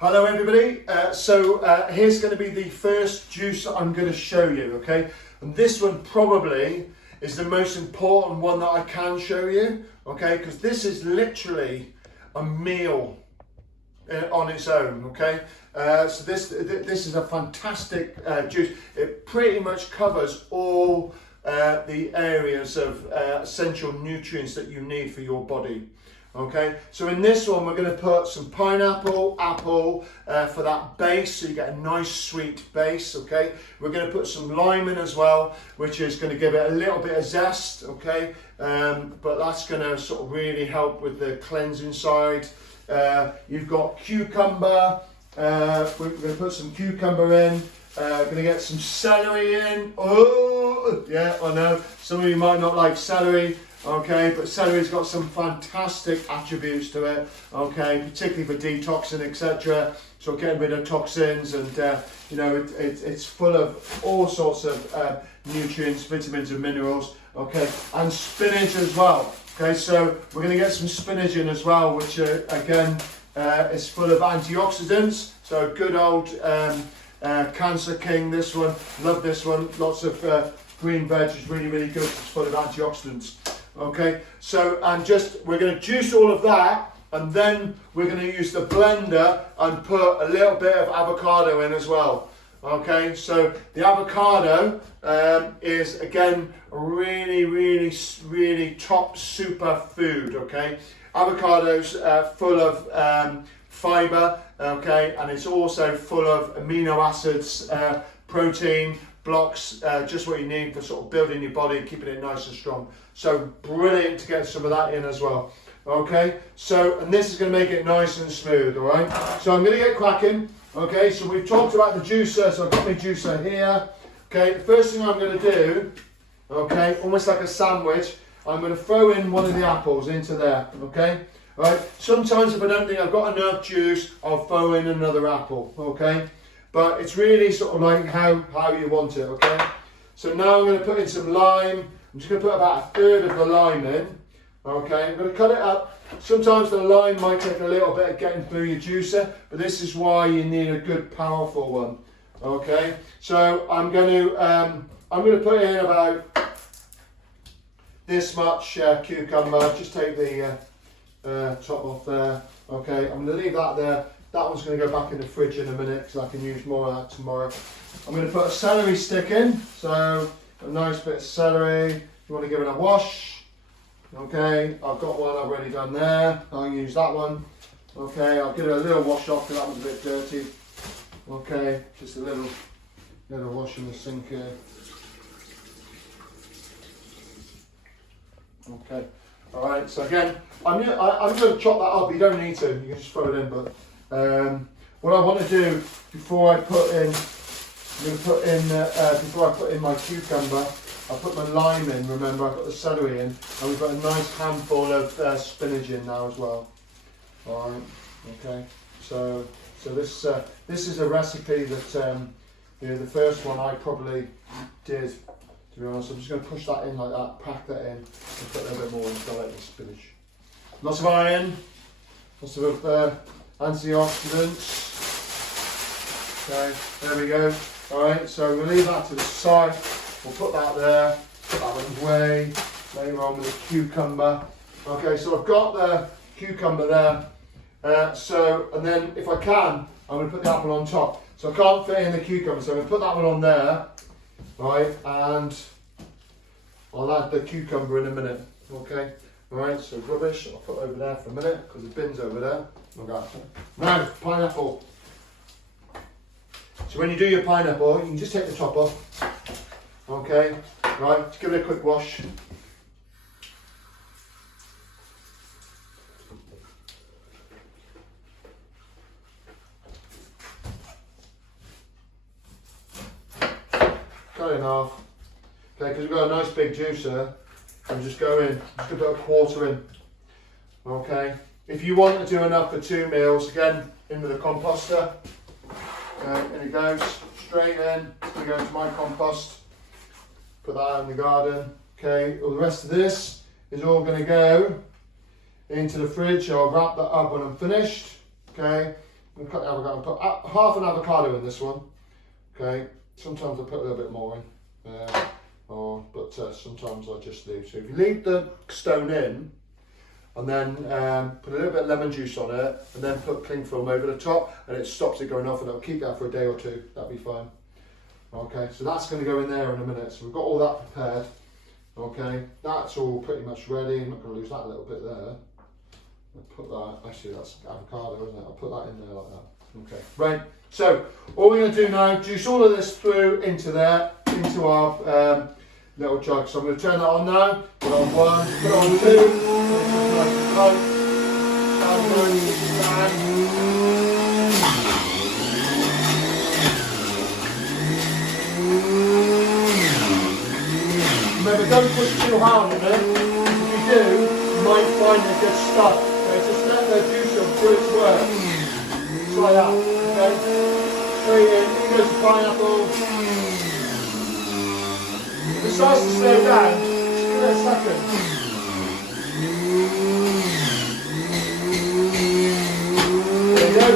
Hello everybody, here's going to be the first juice that I'm going to show you, okay? And this one probably is the most important one that I can show you, okay? Because this is literally a meal on its own, okay? So this is a fantastic juice. It pretty much covers all the areas of essential nutrients that you need for your body. Okay, so in this one we're going to put some pineapple, apple for that base, so you get a nice sweet base. Okay, we're going to put some lime in as well, which is going to give it a little bit of zest. Okay, but that's going to sort of really help with the cleansing side. You've got cucumber. We're going to put some cucumber in. Going to get some celery in. Oh, yeah, I know some of you might not like celery. Okay, but celery's got some fantastic attributes to it, okay, particularly for detoxing, etc. So getting rid of toxins, and you know, it's full of all sorts of nutrients, vitamins and minerals, okay, and spinach as well. Okay, so we're going to get some spinach in as well, which again is full of antioxidants. So good old Cancer King, this one, love this one. Lots of green veg is really good. It's full of antioxidants. Okay, so we're going to juice all of that, and then we're going to use the blender and put a little bit of avocado in as well. Okay, so the avocado is again a really top super food. Okay, avocado's full of fiber. Okay, and it's also full of amino acids, protein. Blocks, just what you need for sort of building your body and keeping it nice and strong. So brilliant to get some of that in as well. Okay, so, and this is going to make it nice and smooth, all right? So I'm going to get cracking. Okay, so we've talked about the juicer, so I've got my juicer here. Okay, the first thing I'm going to do, okay, almost like a sandwich, I'm going to throw in one of the apples into there, okay? All right, sometimes if I don't think I've got enough juice, I'll throw in another apple, okay? But it's really sort of like how you want it, okay? So now I'm going to put in some lime. I'm just going to put about a third of the lime in, okay? I'm going to cut it up. Sometimes the lime might take a little bit of getting through your juicer, but this is why you need a good, powerful one, okay? So I'm going to put in about this much cucumber. Just take the top off there, okay? I'm going to leave that there. That one's going to go back in the fridge in a minute because I can use more of that tomorrow. I'm going to put a celery stick in, so a nice bit of celery. You want to give it a wash. Okay, I've got one already done there. I'll use that one. Okay, I'll give it a little wash off because that one's a bit dirty. Okay, just a little wash in the sink here. Okay, all right. So again, I'm going to chop that up. You don't need to. You can just throw it in, but. What I want to do before I put in, before I put in my cucumber, I'll put my lime in. Remember, I've got the celery in, and we've got a nice handful of spinach in now as well. All right, okay. So this is a recipe that the first one I probably did. To be honest, I'm just going to push that in like that, pack that in, and put a little bit more into like the spinach. Lots of iron, lots of antioxidants. Okay, there we go. Alright, so we'll leave that to the side. We'll put that there, put that one away. Later on with the cucumber. Okay, so I've got the cucumber there. And then if I can, I'm going to put the apple on top. So I can't fit in the cucumber, so I'm going to put that one on there. Right, and I'll add the cucumber in a minute. Okay. Alright, so rubbish, I'll put over there for a minute because the bin's over there. Okay. Now, pineapple. So when you do your pineapple, you can just take the top off. Okay, right, just give it a quick wash. Cut it in half. Okay, because we've got a nice big juicer. And just go in, just put a quarter in. Okay, if you want to do enough for 2 meals, again, in with the composter. Okay, in it goes, straight in. We go into my compost. Put that out in the garden. Okay, all the rest of this is all going to go into the fridge. I'll wrap that up when I'm finished. Okay, I'm going to cut the avocado, put half an avocado in this one. Okay, sometimes I put a little bit more in, but sometimes I just leave. So if you leave the stone in, and then put a little bit of lemon juice on it, and then put cling film over the top, and it stops it going off, and it'll keep that for a day or two. That'll be fine. Okay, so that's going to go in there in a minute. So we've got all that prepared. Okay, that's all pretty much ready. I'm not going to lose that little bit there. I'll put that, actually that's avocado, isn't it? I'll put that in there like that. Okay, right. So all we're going to do now, juice all of this through into there, into our little jug. So I'm going to turn that on now. Put on one, put on two. Remember, don't push too hard on it. If you do, you might find it gets stuck. Okay, just let the juice do its work. Just like that. Okay? Straight in goes the pineapple. If it starts to slow down, just give it a second. There you go.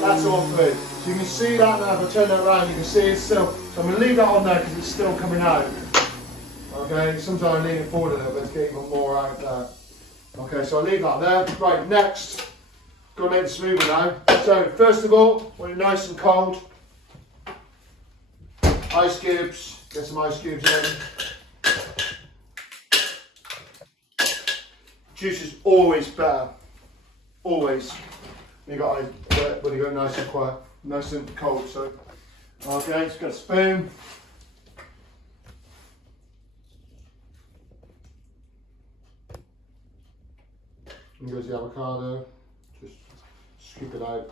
That's all through. So you can see that now. If I turn that around, you can see it's still. So I'm going to leave that on there because it's still coming out. Okay, sometimes I lean it forward a little bit to get even more out there. Okay, so I'll leave that there. Right, next, going to make the smoothie now. So first of all, when it's nice and cold, ice cubes, get some ice cubes in. Juice is always better, always. When you got nice and quiet, nice and cold. So, okay, just got a spoon. And goes the avocado. Just scoop it out.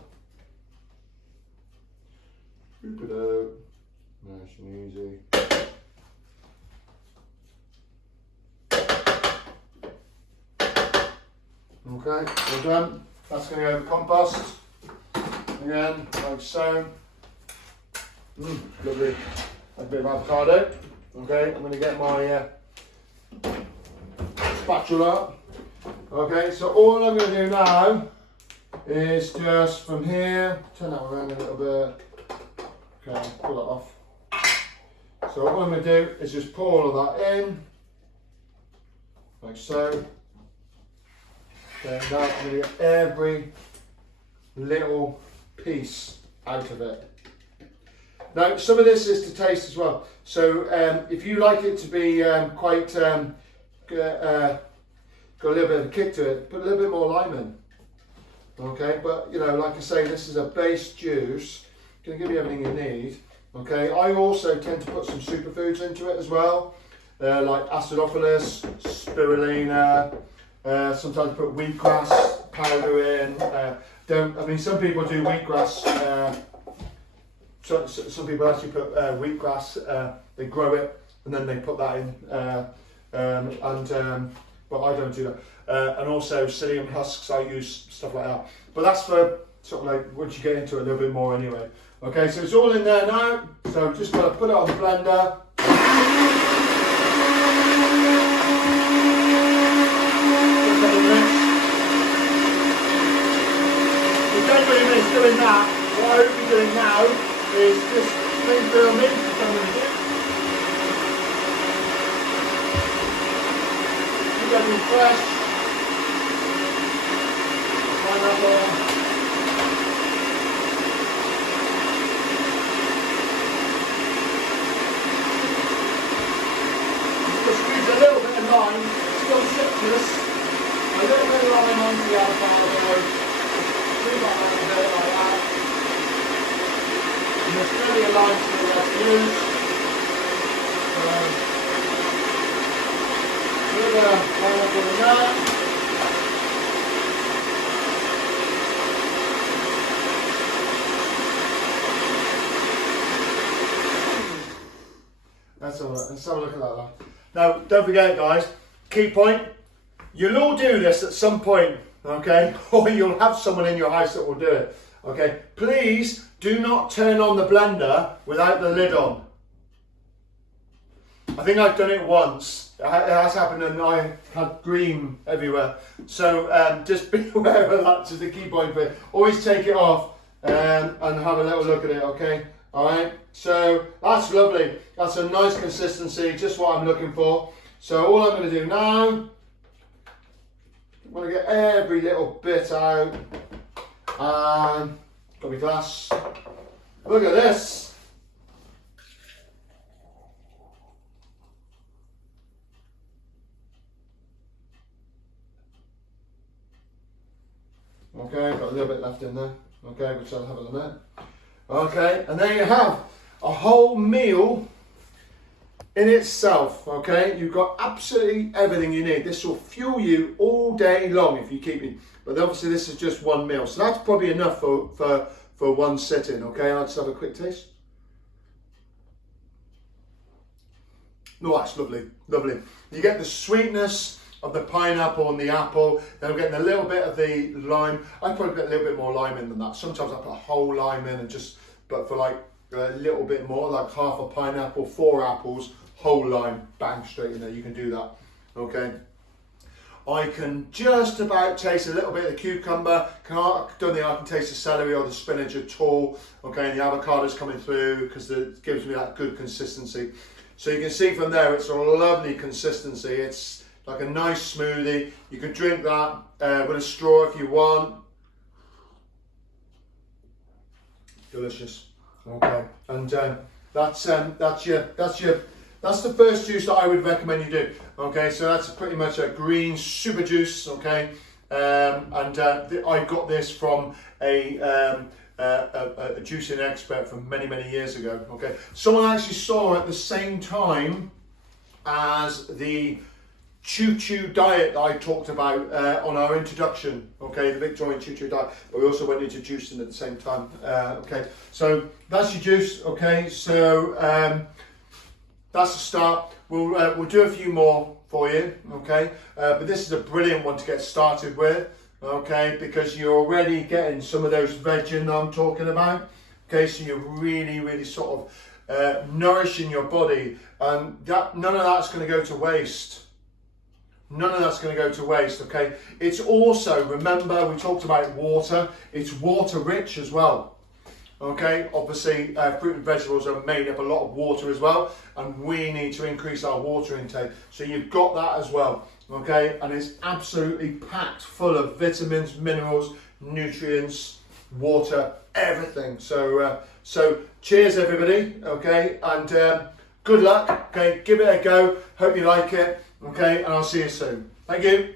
Scoop it out. Nice and easy. Okay, we're done. That's going to go in the compost. Again, like so. Lovely. A bit of avocado. Okay, I'm going to get my spatula. Okay, so all I'm going to do now is just from here, turn that around a little bit. Okay, pull it off. So what I'm going to do is just pour all of that in, like so. Okay, now I'm going to get every little piece out of it. Now, some of this is to taste as well. So if you like it to be quite, got a little bit of a kick to it, put a little bit more lime in. Okay, but you know, like I say, this is a base juice. Going to give you everything you need. Okay, I also tend to put some superfoods into it as well, like acidophilus, spirulina. Sometimes put wheatgrass powder in. Some people do wheatgrass. Some people actually put wheatgrass. They grow it and then they put that in. But I don't do that. And also psyllium husks, I use stuff like that. But that's for sort of like once you get into it a little bit more anyway. Okay, so it's all in there now. So I'm just going to put it on the blender. So 10 minutes doing that. What I hope you're doing now is just clean filming. Getting fresh. Pineapple. Just squeeze a little bit of lime, still citrus. A little bit of lime onto the avocado. Do that a little bit like that. And there's plenty of lime still left to use. Pineapple in that. Let's have a look at that. Now, don't forget, guys, key point, you'll all do this at some point, okay? Or you'll have someone in your house that will do it, okay? Please do not turn on the blender without the lid on. I think I've done it once, has happened, and I had green everywhere. So just be aware of that. Just a key point for it. Always take it off and have a little look at it. Okay. All right. So that's lovely. That's a nice consistency. Just what I'm looking for. So all I'm going to do now, I'm going to get every little bit out. And got my glass. Look at this. Okay, got a little bit left in there. Okay, which I'll have in a minute. Okay, and there you have a whole meal in itself. Okay, you've got absolutely everything you need. This will fuel you all day long if you keep it. But obviously, this is just one meal, so that's probably enough for one sitting. Okay, I'll just have a quick taste. No, that's lovely, lovely. You get the sweetness of the pineapple and the apple. Then I'm getting a little bit of the lime. I probably put a little bit more lime in than that. Sometimes I put a whole lime in, and just, but for like a little bit more, like half a pineapple, 4 apples, whole lime, bang, straight in there. You can do that. Okay. I can just about taste a little bit of the cucumber. Don't think I can taste the celery or the spinach at all. Okay, and the avocado's coming through because it gives me that good consistency. So you can see from there, it's a lovely consistency. It's like a nice smoothie. You can drink that with a straw if you want. Delicious. Okay, and that's the first juice that I would recommend you do. Okay, so that's pretty much a green super juice. Okay, I got this from a juicing expert from many years ago. Okay, someone actually saw at the same time as the choo-choo diet that I talked about on our introduction, okay, the Victorian choo-choo diet, but we also went into juicing at the same time. Okay, so that's your juice. Okay, so that's a start. We'll do a few more for you, okay, but this is a brilliant one to get started with, okay, because you're already getting some of those veggies I'm talking about. Okay, so you're really sort of nourishing your body, and none of that's going to go to waste. None of that's going to go to waste, okay? It's also, remember, we talked about water. It's water rich as well, okay? Obviously, fruit and vegetables are made up a lot of water as well, and we need to increase our water intake. So you've got that as well, okay? And it's absolutely packed full of vitamins, minerals, nutrients, water, everything. So, cheers, everybody, okay? And good luck, okay? Give it a go. Hope you like it. Okay, and I'll see you soon. Thank you.